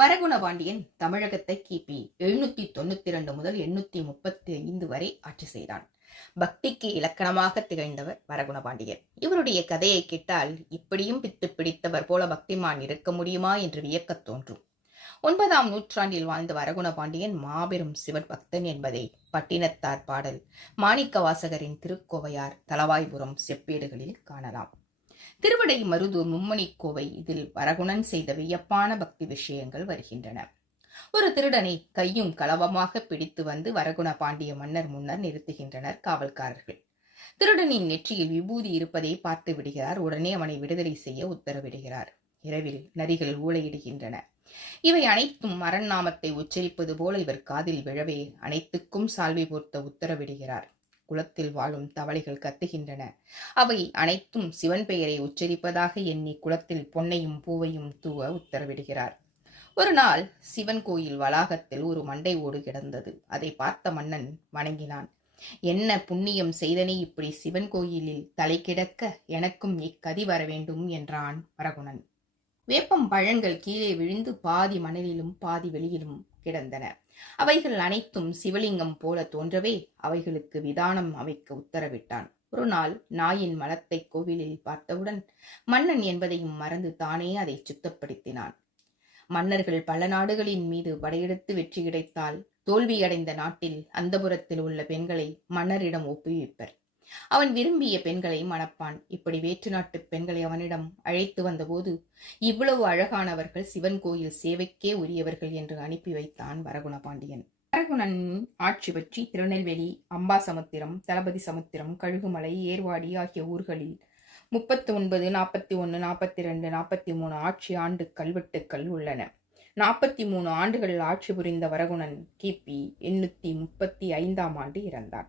வரகுணபாண்டியன் தமிழகத்தை கிபி எழுநூத்தி தொண்ணூத்தி இரண்டு முதல் எண்ணூத்தி முப்பத்தி ஐந்து வரை ஆட்சி செய்தான். பக்திக்கு இலக்கணமாக திகழ்ந்தவர் வரகுணபாண்டியன் இவருடைய கதையை கேட்டால் இப்படியும் பித்து பிடித்தவர் போல பக்திமான் இருக்க முடியுமா என்று வியக்கத் தோன்றும். ஒன்பதாம் நூற்றாண்டில் வாழ்ந்த வரகுணபாண்டியன் மாபெரும் சிவன் பக்தன் என்பதை பட்டினத்தார் பாடல் மாணிக்க வாசகரின் திருக்கோவையார் தலவாய்புரம் செப்பேடுகளில் காணலாம். திருவடை மருதூர் மும்மணி கோவை இதில் வரகுணன் செய்த வியப்பான பக்தி விஷயங்கள் வருகின்றன. ஒரு திருடனை கையும் களவமாக பிடித்து வந்து வரகுண பாண்டிய மன்னர் முன்னர் நிறுத்துகின்றனர் காவல்காரர்கள். திருடனின் நெற்றியில் விபூதி இருப்பதை பார்த்து விடுகிறார். உடனே அவனை விடுதலை செய்ய உத்தரவிடுகிறார். இரவில் நரிகள் ஊழையிடுகின்றன இவை அனைத்தும் மரண்நாமத்தை உச்சரிப்பது போல இவர் காதில் விழவே அனைத்துக்கும் சால்வை போர்த்த உத்தரவிடுகிறார். குளத்தில் வாழும் தவளைகள் கத்துகின்றன. அவை அனைத்தும் சிவன் பெயரை உச்சரிப்பதாக எண்ணி குளத்தில் பொன்னையும் பூவையும் தூவ உத்தரவிடுகிறார். ஒரு நாள் சிவன் கோயில் வளாகத்தில் ஒரு மண்டை ஓடு கிடந்தது. அதை பார்த்த மன்னன் வணங்கினான். என்ன புண்ணியம் செய்தனே இப்படி சிவன் கோயிலில் தலை கிடக்க எனக்கும் இக்கதி வர வேண்டும் என்றான் வரகுணன் வேப்பம் பழங்கள் கீழே விழுந்து பாதி மணலிலும் பாதி வெளியிலும் கிடந்தன. அவைகள் அனைத்தும் சிவலிங்கம் போல தோன்றவே அவைகளுக்கு விதானம் அமைக்க உத்தரவிட்டான். ஒரு நாள் நாயின் மலத்தை கோவிலில் பார்த்தவுடன் மன்னன் என்பதையும் மறந்து தானே அதை சுத்தப்படுத்தினான். மன்னர்கள் பல நாடுகளின் மீது படையெடுத்து வெற்றி கிடைத்தால் தோல்வியடைந்த நாட்டில் அந்தபுரத்தில் உள்ள பெண்களை மன்னரிடம் ஒப்புவிப்பர். அவன் விரும்பிய பெண்களை மணப்பான். இப்படி வேற்று நாட்டு பெண்களை அவனிடம் அழைத்து வந்தபோது இவ்வளவு அழகானவர்கள் சிவன் கோயில் சேவைக்கே உரியவர்கள் என்று அனுப்பி வைத்தான் வரகுண பாண்டியன் வரகுணன் ஆட்சி பற்றி திருநெல்வேலி அம்பாசமுத்திரம் தளபதி சமுத்திரம் கழுகுமலை ஏர்வாடி ஆகிய ஊர்களில் முப்பத்தி ஒன்பது நாற்பத்தி ஒன்று நாற்பத்தி ரெண்டு நாற்பத்தி மூணு ஆட்சி ஆண்டு கல்வெட்டுக்கள் உள்ளன. நாற்பத்தி மூணு ஆண்டுகள் ஆட்சி புரிந்த வரகுணன் கிபி எண்ணூத்தி முப்பத்தி ஐந்தாம் ஆண்டு இறந்தான்